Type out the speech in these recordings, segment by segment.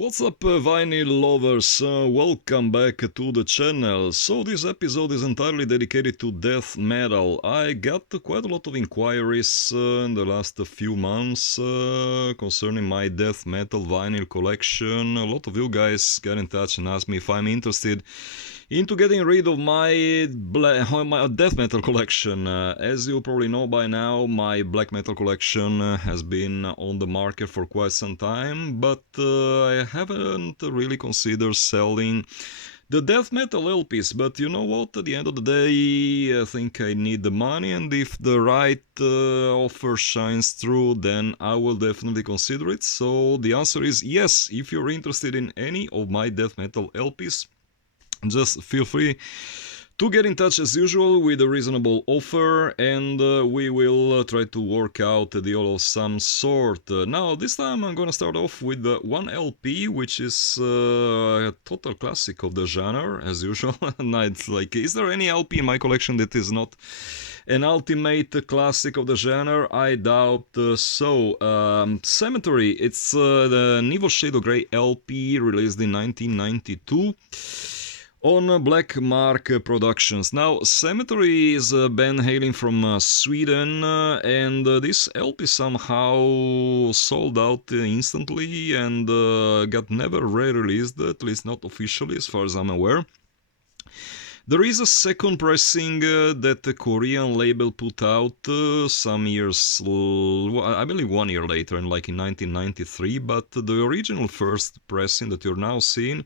What's up, vinyl lovers? Welcome back to the channel. So this episode is entirely dedicated to death metal. I got quite a lot of inquiries in the last few months concerning my death metal vinyl collection. A lot of you guys got in touch and asked me if I'm interested into getting rid of my death metal collection. As you probably know by now, my black metal collection has been on the market for quite some time, but I haven't really considered selling the death metal LPs. But you know what, at the end of the day, I think I need the money, and if the right offer shines through, then I will definitely consider it. So the answer is yes. If you're interested in any of my death metal LPs, just feel free to get in touch as usual with a reasonable offer, and we will try to work out a deal of some sort. Now, this time I'm gonna start off with one LP, which is a total classic of the genre, as usual. And it's like, is there any LP in my collection that is not an ultimate classic of the genre? I doubt so. Cemetary, it's the Evil Shade of Grey LP released in 1992 on Black Mark Productions. Now, Cemetary is a band hailing from Sweden, and this LP somehow sold out instantly and got never re-released, at least not officially as far as I'm aware. There is a second pressing that the Korean label put out some years, I believe 1 year later, in 1993, but the original first pressing that you're now seeing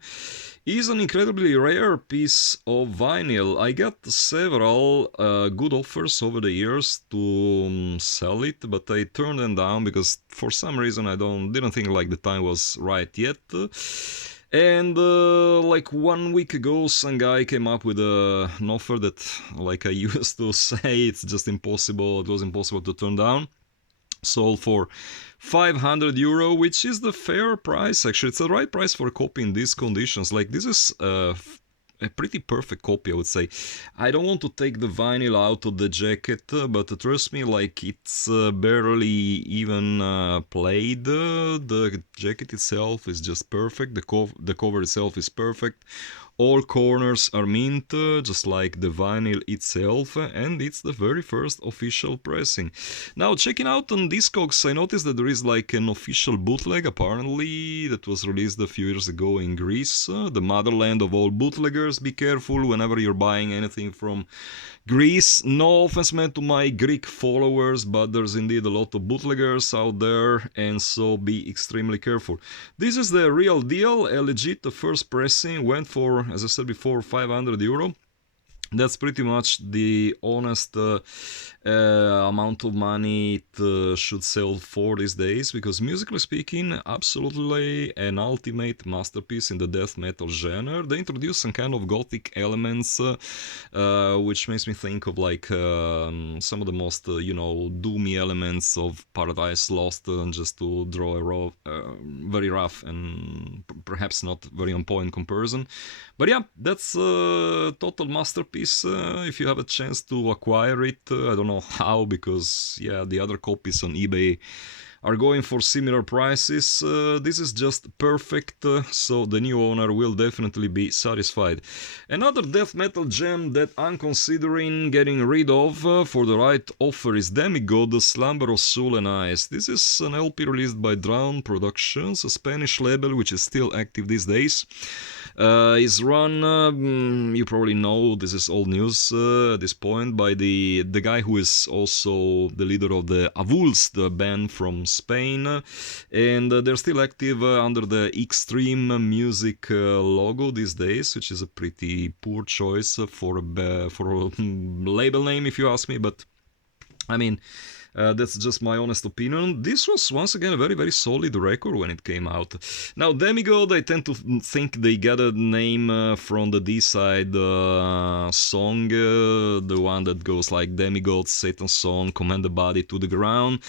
is an incredibly rare piece of vinyl. I got several good offers over the years to sell it, but I turned them down because for some reason I didn't think the time was right yet. And 1 week ago, some guy came up with an offer that, like I used to say, it's just impossible. It was impossible to turn down. Sold for €500, which is the fair price. Actually, it's the right price for a copy in these conditions. This is a pretty perfect copy, I would say. I don't want to take the vinyl out of the jacket, but trust me, it's barely even played. The jacket itself is just perfect. The cover itself is perfect. All corners are mint, just like the vinyl itself, and it's the very first official pressing. Now, checking out on Discogs, I noticed that there is an official bootleg, apparently, that was released a few years ago in Greece, the motherland of all bootleggers. Be careful whenever you're buying anything from Greece. No offense meant to my Greek followers, but there's indeed a lot of bootleggers out there, and so be extremely careful. This is the real deal, a legit first pressing, went for, as I said before, €500. That's pretty much the honest amount of money it should sell for these days, because musically speaking, absolutely an ultimate masterpiece in the death metal genre. They introduce some kind of gothic elements, which makes me think of some of the most doomy elements of Paradise Lost, just to draw a very rough and perhaps not very on point comparison. But yeah, that's a total masterpiece. If you have a chance to acquire it, I don't know how, because yeah, the other copies on eBay are going for similar prices. This is just perfect, so the new owner will definitely be satisfied. Another death metal gem that I'm considering getting rid of for the right offer is Demigod, Slumber of Sullen. This is an LP released by Drown Productions, a Spanish label which is still active these days. Is run, you probably know, this is old news at this point, by the guy who is also the leader of the Avuls, the band from Spain, and they're still active under the Extreme Music logo these days, which is a pretty poor choice for a label name, if you ask me, but I mean, that's just my honest opinion. This was once again a very, very solid record when it came out. Now, Demigod, I tend to think they got a name from the D-side song, the one that goes like Demigod, Satan's Song, Command the Body to the Ground.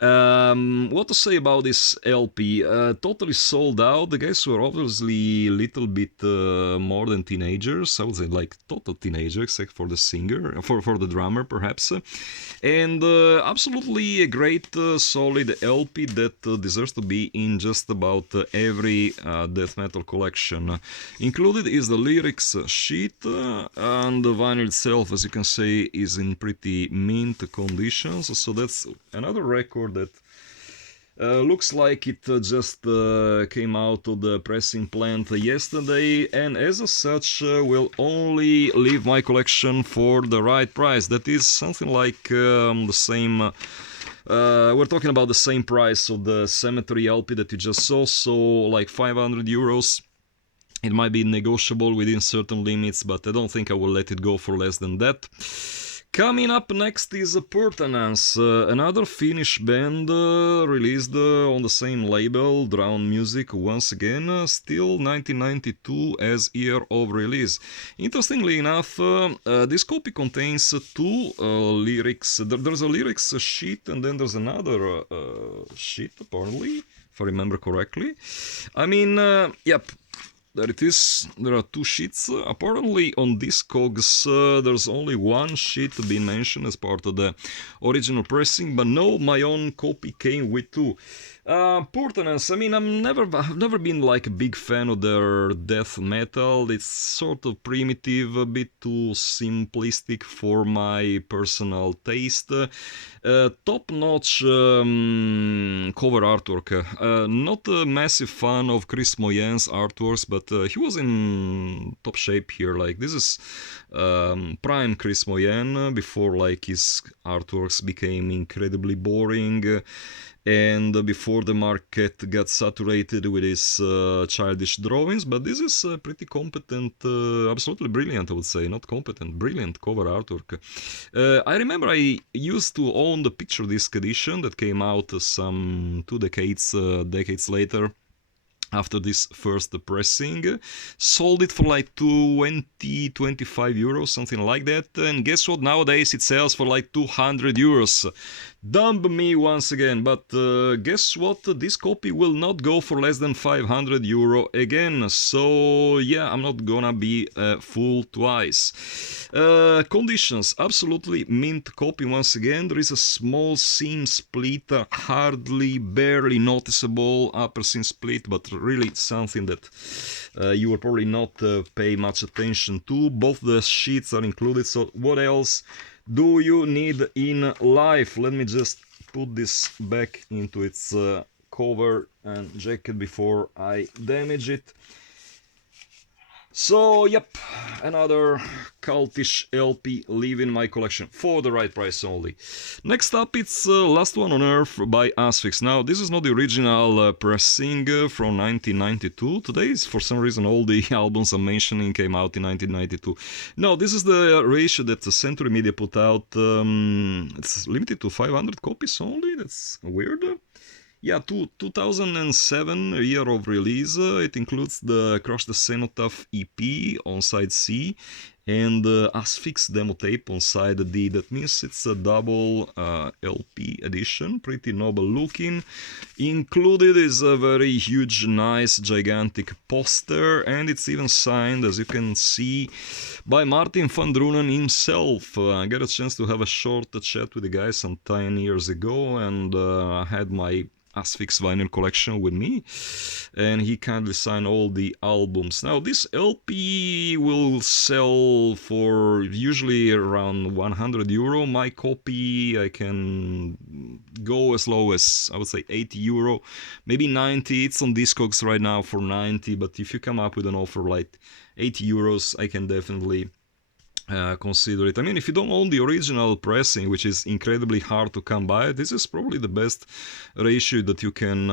What to say about this LP? Totally sold out. The guys were obviously a little bit more than teenagers. I would say total teenagers, except for the singer, for the drummer perhaps. And absolutely absolutely a great, solid LP that deserves to be in just about every death metal collection. Included is the lyrics sheet, and the vinyl itself, as you can see, is in pretty mint conditions. So that's another record that looks like it just came out of the pressing plant yesterday, and as such will only leave my collection for the right price. That is something like the same. We're talking about the same price of the Cemetary LP that you just saw, so like 500 euros. It might be negotiable within certain limits, but I don't think I will let it go for less than that. Coming up next is Purtenance, another Finnish band released on the same label, Drown Music, once again, still 1992 as year of release. Interestingly enough, this copy contains two lyrics. There's a lyrics sheet and then there's another sheet, apparently, if I remember correctly. I mean, yep. There it is, there are two sheets. Apparently on Discogs there's only one sheet being mentioned as part of the original pressing, but no, my own copy came with two. Purtenance, I mean, I've never been like a big fan of their death metal. It's sort of primitive, a bit too simplistic for my personal taste. Top-notch cover artwork. Not a massive fan of Chris Moyen's artworks, but he was in top shape here. Like, this is prime Chris Moyen before like his artworks became incredibly boring. And before the market got saturated with his childish drawings, but this is pretty competent, absolutely brilliant, I would say, not competent, brilliant cover artwork. I remember I used to own the picture disc edition that came out some 2 decades later. After this first pressing, sold it for like 20-25 euros, something like that, and guess what, nowadays it sells for like 200 euros. Dump me once again, but guess what, this copy will not go for less than 500 euro again, so yeah, I'm not gonna be fooled twice. Conditions, absolutely mint copy once again. There is a small seam split, hardly, barely noticeable upper seam split, but really something that you will probably not pay much attention to. Both the sheets are included, so what else do you need in life? Let me just put this back into its cover and jacket before I damage it. So, yep, another cultish LP leaving my collection for the right price only. Next up, it's Last One on Earth by Asphyx. Now, this is not the original pressing from 1992. Today, for some reason, all the albums I'm mentioning came out in 1992. No, this is the reissue that Century Media put out. It's limited to 500 copies only. That's weird. Yeah, 2007, year of release. It includes the Crush the Cenotaph EP on side C and Asphyx demo tape on side D. That means it's a double LP edition, pretty noble looking. Included is a very huge, nice, gigantic poster, and it's even signed, as you can see, by Martin van Drunen himself. I got a chance to have a short chat with the guy some 10 years ago, and I had my Asphyx vinyl collection with me, and he kindly signed all the albums. Now, this LP will sell for usually around 100 euro. My copy, I can go as low as, I would say, 80 euro, maybe 90. It's on Discogs right now for 90, but if you come up with an offer like 80 euros, I can definitely consider it. I mean, if you don't own the original pressing, which is incredibly hard to come by, this is probably the best reissue that you can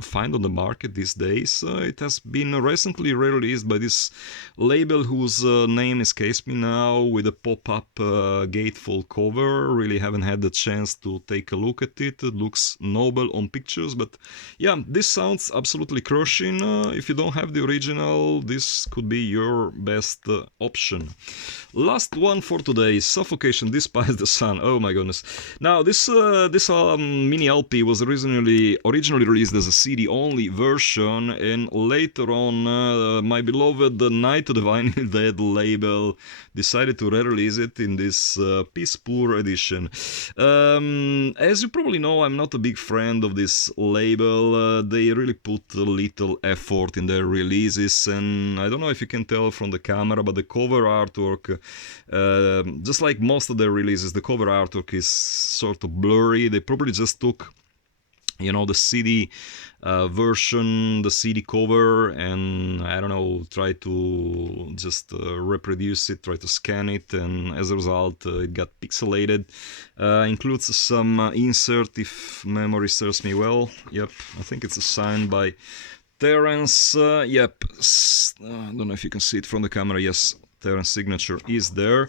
find on the market these days. It has been recently released by this label whose name escapes me now, with a pop-up gatefold cover. Really haven't had the chance to take a look at it. It looks noble on pictures, but yeah, this sounds absolutely crushing. If you don't have the original, this could be your best option. Last one for today, Suffocation, Despise the Sun. Oh my goodness. Now, this mini LP was originally released as a CD-only version, and later on my beloved Night of the Vinyl Dead label decided to re-release it in this Piss Poor edition. As you probably know, I'm not a big friend of this label. They really put little effort in their releases, and I don't know if you can tell from the camera, but the cover artwork, just like most of their releases, the cover artwork is sort of blurry. They probably just took, you know, the CD version, the CD cover, and I don't know, try to just reproduce it, try to scan it, and as a result it got pixelated. Includes some insert, if memory serves me well. Yep, I think it's signed by Terence. Yep, I don't know if you can see it from the camera. Yes, Terence signature is there.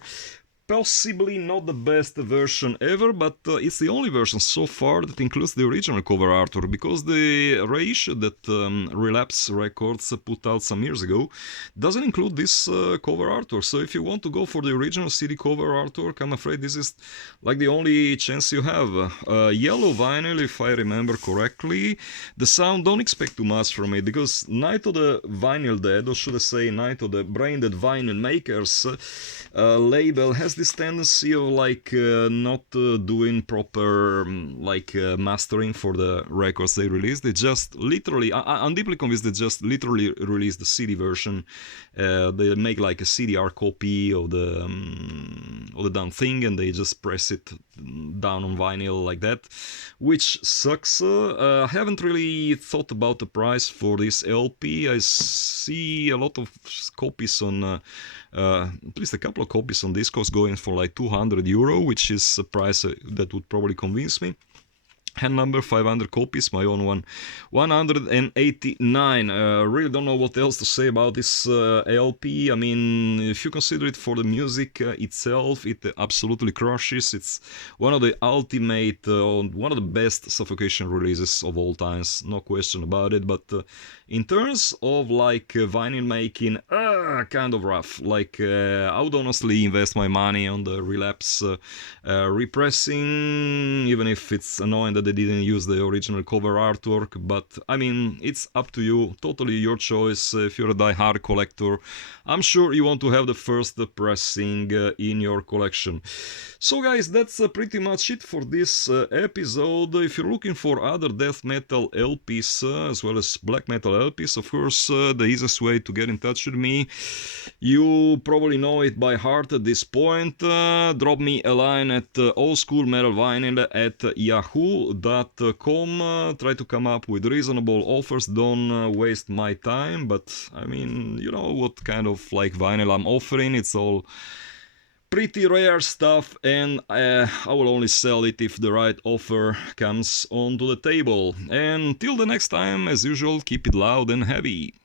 Possibly not the best version ever, but it's the only version so far that includes the original cover artwork, because the reissue that Relapse Records put out some years ago doesn't include this cover artwork. So if you want to go for the original CD cover artwork, I'm afraid this is like the only chance you have. Yellow vinyl, if I remember correctly. The sound, don't expect too much from it, because Night of the Vinyl Dead, or should I say Night of the Brain Dead Vinyl Makers label has this tendency of like not doing proper mastering for the records they release. They just literally, I'm deeply convinced they just literally release the CD version. They make like a CDR copy of the damn thing, and they just press it down on vinyl like that, which sucks. I haven't really thought about the price for this LP. I see a lot of copies on at least a couple of copies on Discogs going for like €200, which is a price that would probably convince me. Hand number 500 copies, my own one 189. Really don't know what else to say about this LP. I mean, if you consider it for the music itself, it absolutely crushes. It's one of the ultimate, one of the best Suffocation releases of all times, no question about it. But in terms of like vinyl making, kind of rough. Like I would honestly invest my money on the Relapse repressing, even if it's annoying that they didn't use the original cover artwork. But I mean, it's up to you, totally your choice. If you're a die-hard collector, I'm sure you want to have the first pressing in your collection. So guys, that's pretty much it for this episode. If you're looking for other death metal LPs as well as black metal LPs, of course the easiest way to get in touch with me, you probably know it by heart at this point. Drop me a line at oldschoolmetalvinyl@yahoo.com. Try to come up with reasonable offers, don't waste my time, but I mean, you know what kind of like vinyl I'm offering. It's all pretty rare stuff, and I will only sell it if the right offer comes onto the table. And till the next time, as usual, keep it loud and heavy.